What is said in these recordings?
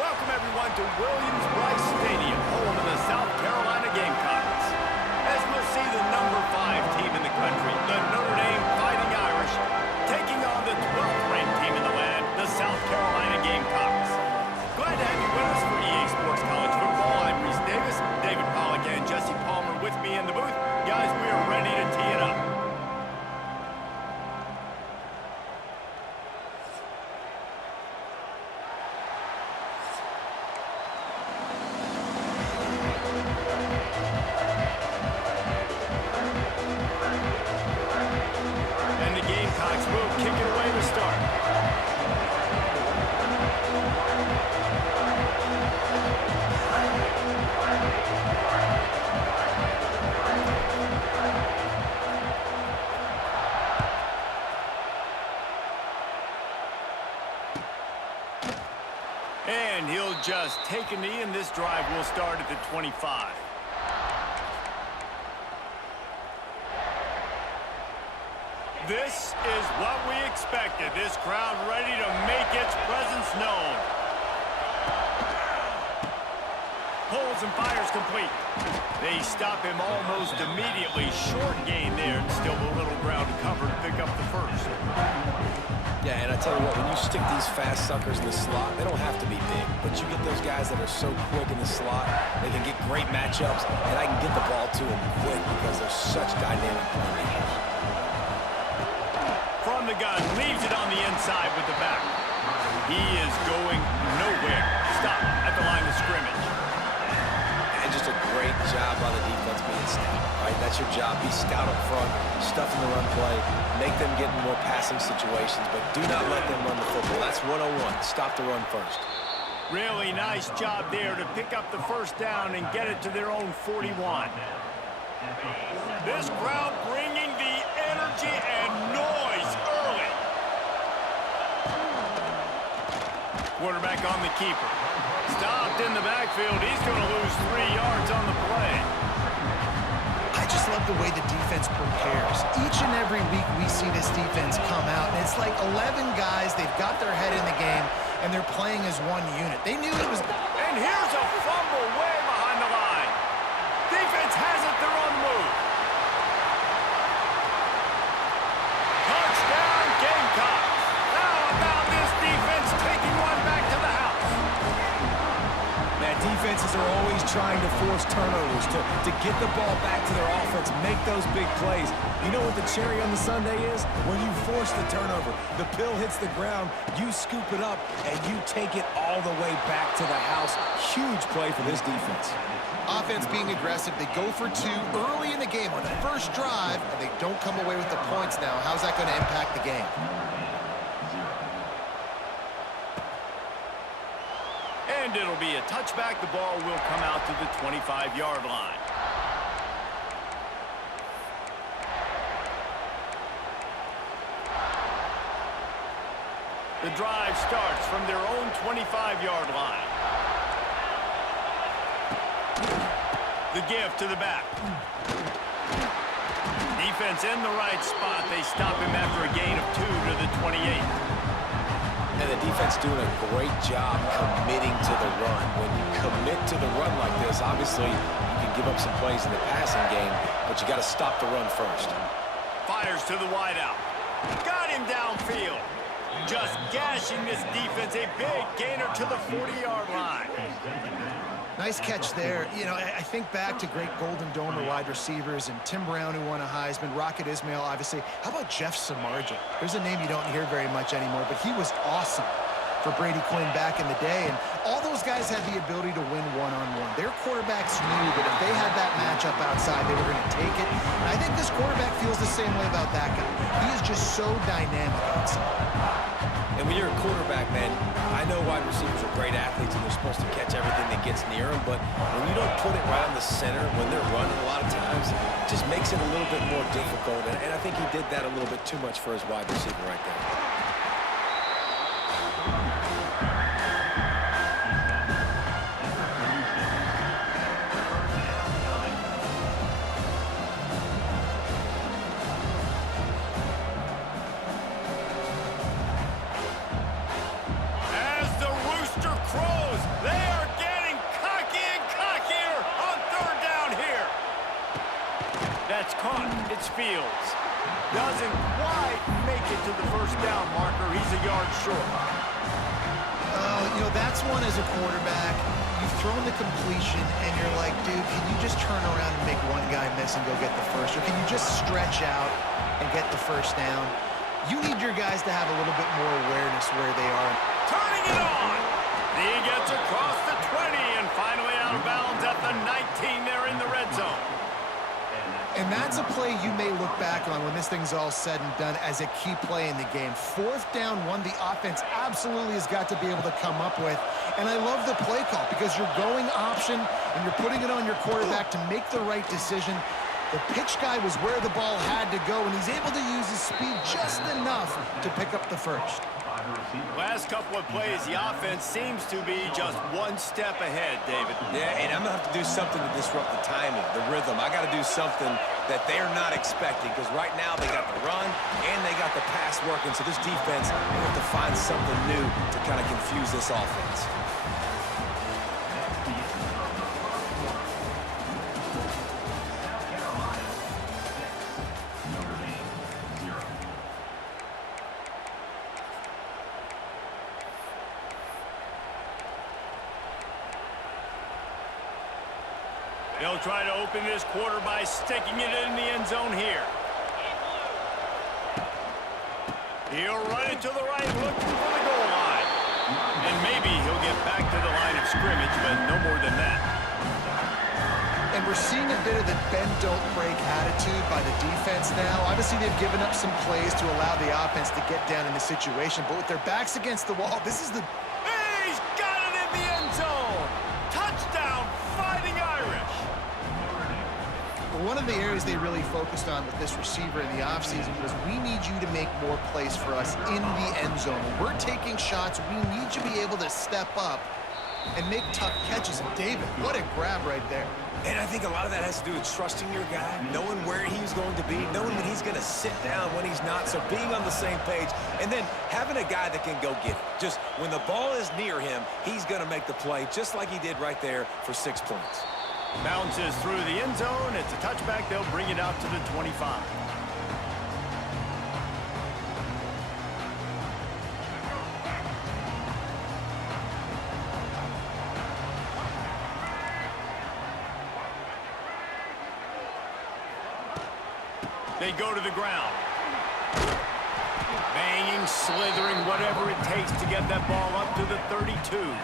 Welcome everyone to Williams-Brice Stadium, home of the South Carolina Gamecocks. As we'll see the number 5 team in the country, the Notre Dame Fighting Irish, taking on the 12th ranked team in the land, the South Carolina Gamecocks. Glad to have you with us for EA Sports College Football. I'm Reese Davis, David Pollack and Jesse Palmer with me in the booth. Guys, we are ready to tee it up. And he'll just take a knee, and this drive will start at the 25. This is what we expected. This crowd ready to make its presence known. Pulls and fires complete. They stop him almost immediately. Short gain there, and still a little ground to cover to pick up the first. Yeah, and I tell you what, when you stick these fast suckers in the slot, they don't have to be big, but you get those guys that are so quick in the slot, they can get great matchups, and I can get the ball to them quick because they're such dynamic playmakers. From the gun, leaves it on the inside with the back. He is going nowhere. Stop at the line of scrimmage. And just a great job by the defense being stout, right? That's your job. Be stout up front, stuff in the run play, make them get in more passing situations, but do not let them run the football. That's 101. Stop the run first. Really nice job there to pick up the first down and get it to their own 41. This crowd bringing the energy and noise early. Quarterback on the keeper. Stopped in the backfield. He's going to lose 3 yards on the play. I just love the way the defense prepares. Each and every week we see this defense come out, and it's like 11 guys. They've got their head in the game, and they're playing as one unit. They knew it was... And here's a fumble way behind the line. Defense has it. They're on the move. Touchdown, Gamecocks. How about this defense taking one back to the house? Man, defenses are always trying to force turnovers to get the ball back to their offense, make those big plays. You know what the cherry on the sundae is? When you force the turnover, the pill hits the ground, you scoop it up, and you take it all the way back to the house. Huge play for this defense. Offense being aggressive. They go for 2 early in the game on the first drive, and they don't come away with the points now. How's that going to impact the game? And it'll be a touchback. The ball will come out to the 25-yard line. The drive starts from their own 25-yard line. The give to the back. Defense in the right spot. They stop him after a gain of 2 to the 28. And the defense doing a great job committing to the run. When you commit to the run like this, obviously you can give up some plays in the passing game, but you got to stop the run first. Fires to the wideout. Got him downfield. Just gashing this defense. A big gainer to the 40-yard line. Nice catch there. You know, I think back to great Golden Domer wide receivers and Tim Brown, who won a Heisman, Rocket Ismail, obviously. How about Jeff Samardzija? There's a name you don't hear very much anymore, but he was awesome for Brady Quinn back in the day. And all those guys had the ability to win one-on-one. Their quarterbacks knew that if they had that matchup outside, they were going to take it. And I think this quarterback feels the same way about that guy. He is just so dynamic outside. And when you're a quarterback, man, I know wide receivers are great athletes and they're supposed to catch everything that gets near them, but when you don't put it right on the center, when they're running a lot of times, it just makes it a little bit more difficult. And I think he did that a little bit too much for his wide receiver right there. As the rooster crows, Fields. Doesn't quite make it to the first down marker. He's a yard short. You know, that's one as a quarterback. You've thrown the completion, and you're like, dude, can you just turn around and make one guy miss and go get the first? Or can you just stretch out and get the first down? You need your guys to have a little bit more awareness where they are. Turning it on. He gets across the 20 and finally out of bounds at the 19 there in the red zone. And that's a play you may look back on when this thing's all said and done as a key play in the game. 4th down, one the offense absolutely has got to be able to come up with. And I love the play call because you're going option and you're putting it on your quarterback to make the right decision. The pitch guy was where the ball had to go, and he's able to use his speed just enough to pick up the first. Last couple of plays, the offense seems to be just one step ahead, David. Yeah, and I'm going to have to do something to disrupt the timing, the rhythm. I got to do something that they're not expecting because right now they got the run and they got the pass working. So this defense, they have to find something new to kind of confuse this offense. They'll try to open this quarter by sticking it in the end zone here. He'll run it to the right, looking for the goal line. And maybe he'll get back to the line of scrimmage, but no more than that. And we're seeing a bit of the bend-don't-break attitude by the defense now. Obviously, they've given up some plays to allow the offense to get down in the situation, but with their backs against the wall, this is the... He's got it in the end zone! Touchdown, Fighting Irish! One of the areas they really focused on with this receiver in the offseason was we need you to make more plays for us in the end zone. When we're taking shots, we need you to be able to step up and make tough catches. And David, what a grab right there. And I think a lot of that has to do with trusting your guy, knowing where he's going to be, knowing when he's going to sit down, when he's not, so being on the same page, and then having a guy that can go get it. Just when the ball is near him, he's going to make the play, just like he did right there for 6 points. Bounces through the end zone. It's a touchback. They'll bring it out to the 25. They go to the ground. Banging, slithering, whatever it takes to get that ball up to the 32.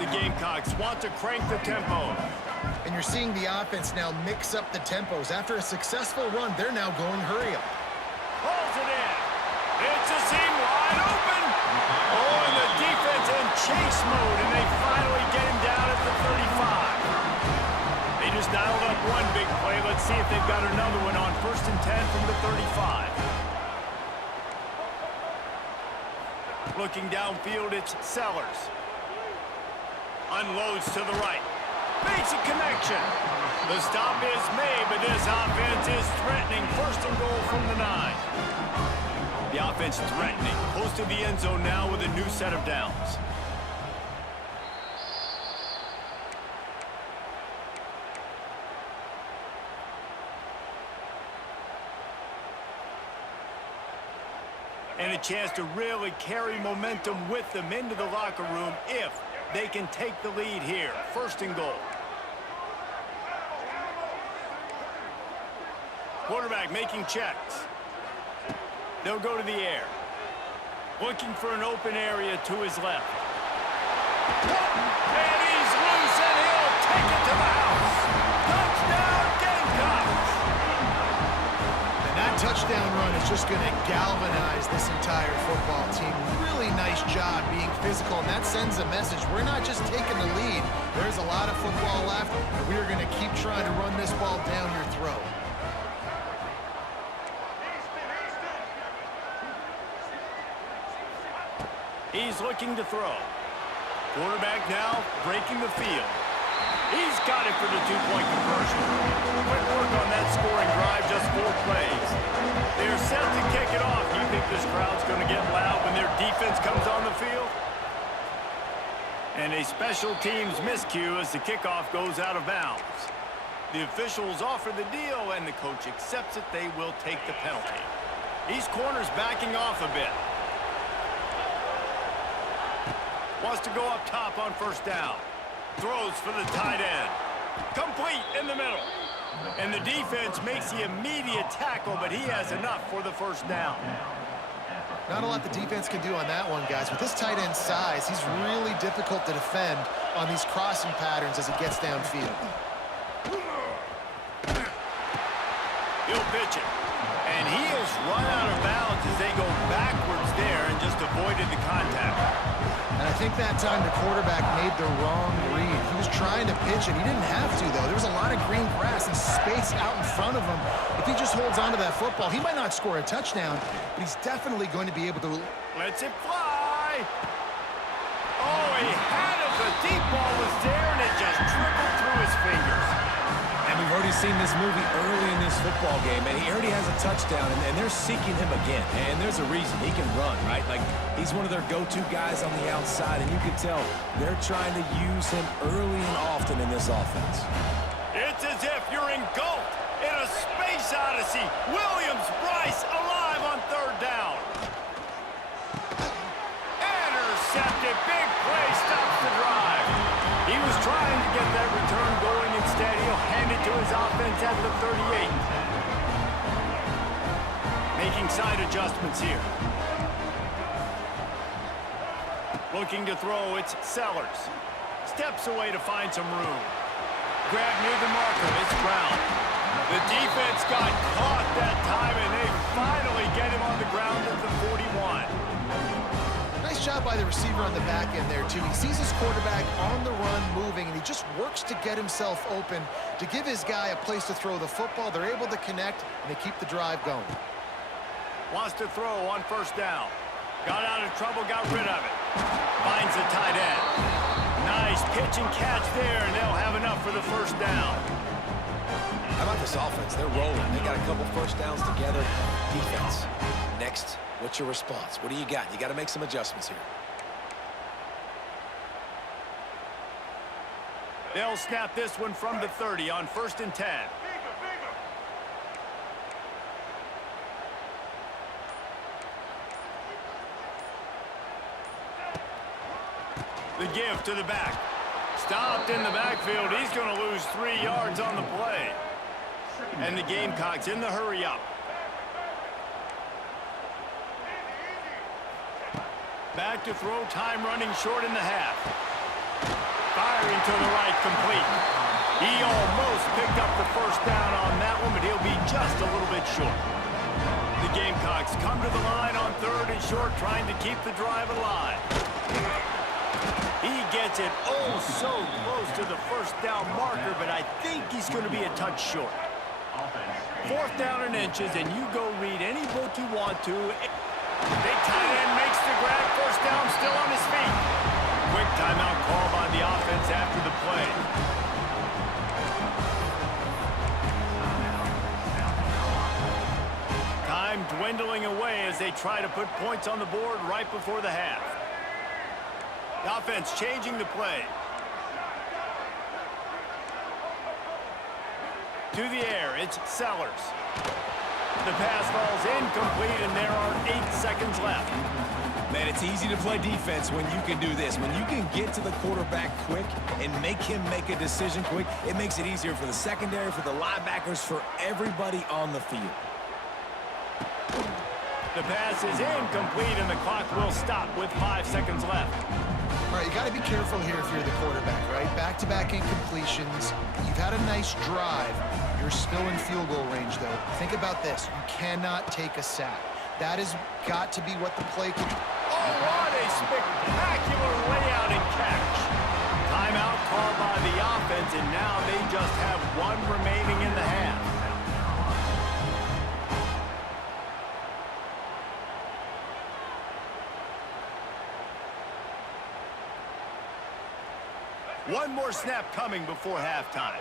The Gamecocks want to crank the tempo. And you're seeing the offense now mix up the tempos. After a successful run, they're now going hurry up. Pulls it in. It's a seam wide open. Oh, and the defense in chase mode, and they finally get him down at the 35. They just dialed up one big play. Let's see if they've got another one on 1st and 10 from the 35. Looking downfield, it's Sellers. Unloads to the right. Makes a connection. The stop is made, but this offense is threatening. 1st and goal from the 9. The offense threatening. Close to the end zone now with a new set of downs. And a chance to really carry momentum with them into the locker room if they can take the lead here. 1st and goal. Quarterback making checks. They'll go to the air. Looking for an open area to his left. And he's loose, and he'll take it to the house. Touchdown, Gamecocks! And that touchdown run is just going to galvanize this entire football team. Really nice job being physical, and that sends a message. We're not just taking the lead. There's a lot of football left, and we are going to keep trying to run this ball down your throat. He's looking to throw. Quarterback now breaking the field. He's got it for the 2-point conversion. Quick work on that scoring drive, just 4 plays. They're set to kick it off. Do you think this crowd's going to get loud when their defense comes on the field? And a special teams miscue as the kickoff goes out of bounds. The officials offer the deal, and the coach accepts it. They will take the penalty. These corners backing off a bit. Wants to go up top on first down. Throws for the tight end. Complete in the middle. And the defense makes the immediate tackle, but he has enough for the first down. Not a lot the defense can do on that one, guys. With this tight end size, he's really difficult to defend on these crossing patterns as he gets downfield. He'll pitch it. And he is run out of bounds as they go backwards there and just avoided the contact. And I think that time the quarterback made the wrong read. He was trying to pitch it. He didn't have to, though. There was a lot of green grass and space out in front of him. If he just holds on to that football, he might not score a touchdown, but he's definitely going to be able to... Lets it fly. Oh, he had it. The deep ball was there, and it just trickled through his fingers. And we've already seen this movie early in this football game, and he already has a touchdown, and they're seeking him again. And there's a reason. He can run, right? Like, he's one of their go-to guys on the outside, and you can tell they're trying to use him early and often in this offense. It's as if you're engulfed in a space odyssey. Williams-Brice alive on third down. Intercepted. Big play stops the drive. He was trying to get that return going. Instead, he'll hand it to his offense at the 38. Making side adjustments here. Looking to throw, it's Sellers. Steps away to find some room. Grab near the marker, it's Brown. The defense got caught that time, and they finally get him on the ground at the 41. Nice job by the receiver on the back end there, too. He sees his quarterback on the run moving, and he just works to get himself open to give his guy a place to throw the football. They're able to connect, and they keep the drive going. Wants to throw on first down. Got out of trouble, got rid of it. Finds the tight end. Nice pitch and catch there, and they'll have enough for the first down. How about this offense? They're rolling. They got a couple first downs together. Defense. Next, what's your response? What do you got? You got to make some adjustments here. They'll snap this one from the 30 on 1st and 10. The give to the back. Stopped in the backfield. He's going to lose 3 yards on the play. And the Gamecocks in the hurry up. Back to throw, time running short in the half. Firing to the right, complete. He almost picked up the first down on that one, but he'll be just a little bit short. The Gamecocks come to the line on 3rd and short, trying to keep the drive alive. He gets it oh so close to the first down marker, but I think he's going to be a touch short. 4th down and inches, and you go read any book you want to. Big tight end makes the grab. First down, still on his feet. Quick timeout call by the offense after the play. Time dwindling away as they try to put points on the board right before the half. The offense changing the play. To the air, it's Sellers. The pass falls incomplete, and there are 8 seconds left. Man, it's easy to play defense when you can do this. When you can get to the quarterback quick and make him make a decision quick, it makes it easier for the secondary, for the linebackers, for everybody on the field. The pass is incomplete, and the clock will stop with 5 seconds left. All right, you got to be careful here if you're the quarterback, right? Back-to-back incompletions. You've had a nice drive. You're still in field goal range, though. Think about this. You cannot take a sack. That has got to be what the play can... Oh, what a spectacular layout and catch. Timeout called by the offense, and now they just have 1 remaining in the half. One more snap coming before halftime.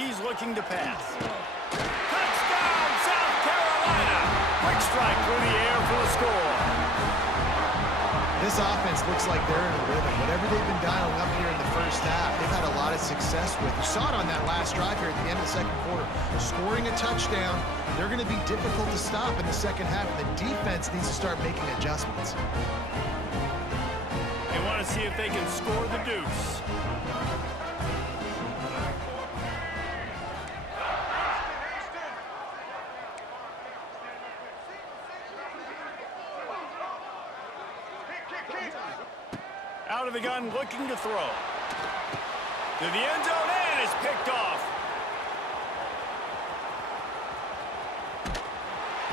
He's looking to pass. Touchdown, South Carolina! Quick strike through the air for the score. This offense looks like they're in a rhythm. Whatever they've been dialing up here in the first half, they've had a lot of success with. You saw it on that last drive here at the end of the second quarter. Scoring a touchdown, they're going to be difficult to stop in the second half. The defense needs to start making adjustments. They want to see if they can score the deuce. Out of the gun, looking to throw. To the end zone, and it's picked off.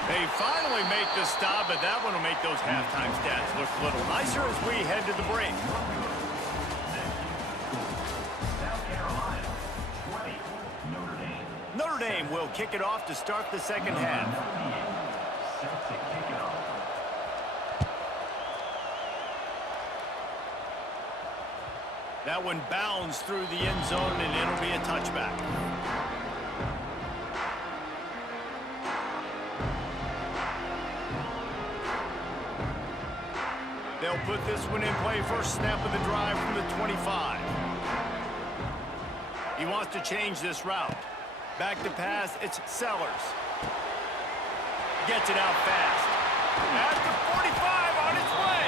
They finally make the stop, but that one will make those halftime stats look a little nicer as we head to the break. Notre Dame will kick it off to start the second half. That one bounds through the end zone, and it'll be a touchback. They'll put this one in play first snap of the drive from the 25. He wants to change this route. Back to pass, it's Sellers. Gets it out fast. At the 45 on its way.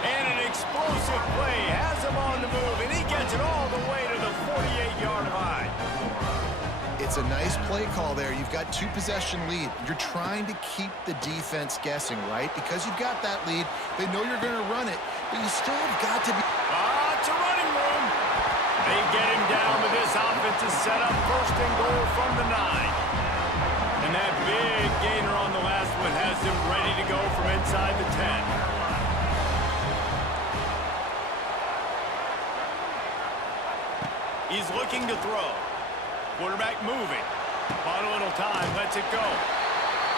And an explosive play has him on the move, and he gets it all the way to the 48-yard line. It's a nice play call there. You've got two-possession lead. You're trying to keep the defense guessing, right? Because you've got that lead, they know you're going to run it, but you still have got to be... It's a running room. They get him down, but this offense is set up first and goal from the 9. And that big gainer on the last one has him ready to go from inside the 10. He's looking to throw. Quarterback moving. Bought a little time, lets it go.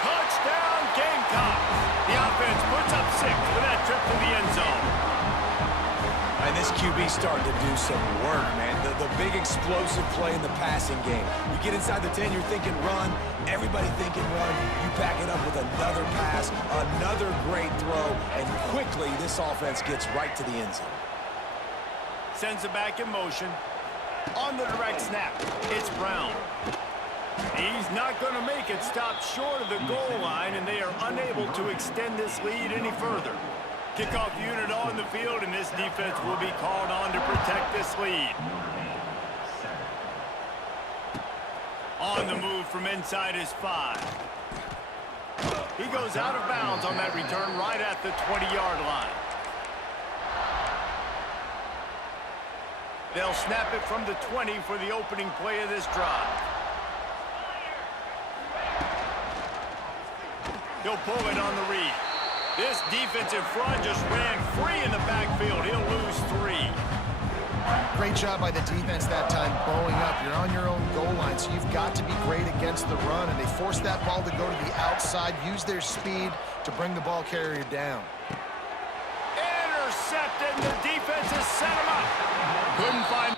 Touchdown, Gamecocks. The offense puts up 6 with that trip to the end zone. And this QB starting to do some work, man. The big explosive play in the passing game. You get inside the 10, you're thinking run. Everybody thinking run. You back it up with another pass, another great throw, and quickly this offense gets right to the end zone. Sends it back in motion. On the direct snap, it's Brown. He's not going to make it. Stop short of the goal line, and they are unable to extend this lead any further. Kickoff unit on the field, and this defense will be called on to protect this lead. On the move from inside his 5. He goes out of bounds on that return right at the 20-yard line. They'll snap it from the 20 for the opening play of this drive. He'll pull it on the read. This defensive front just ran free in the backfield. He'll lose 3. Great job by the defense that time, bowing up. You're on your own goal line, so you've got to be great against the run, and they forced that ball to go to the outside, use their speed to bring the ball carrier down. Intercepted, and the defense has set him up. Couldn't find...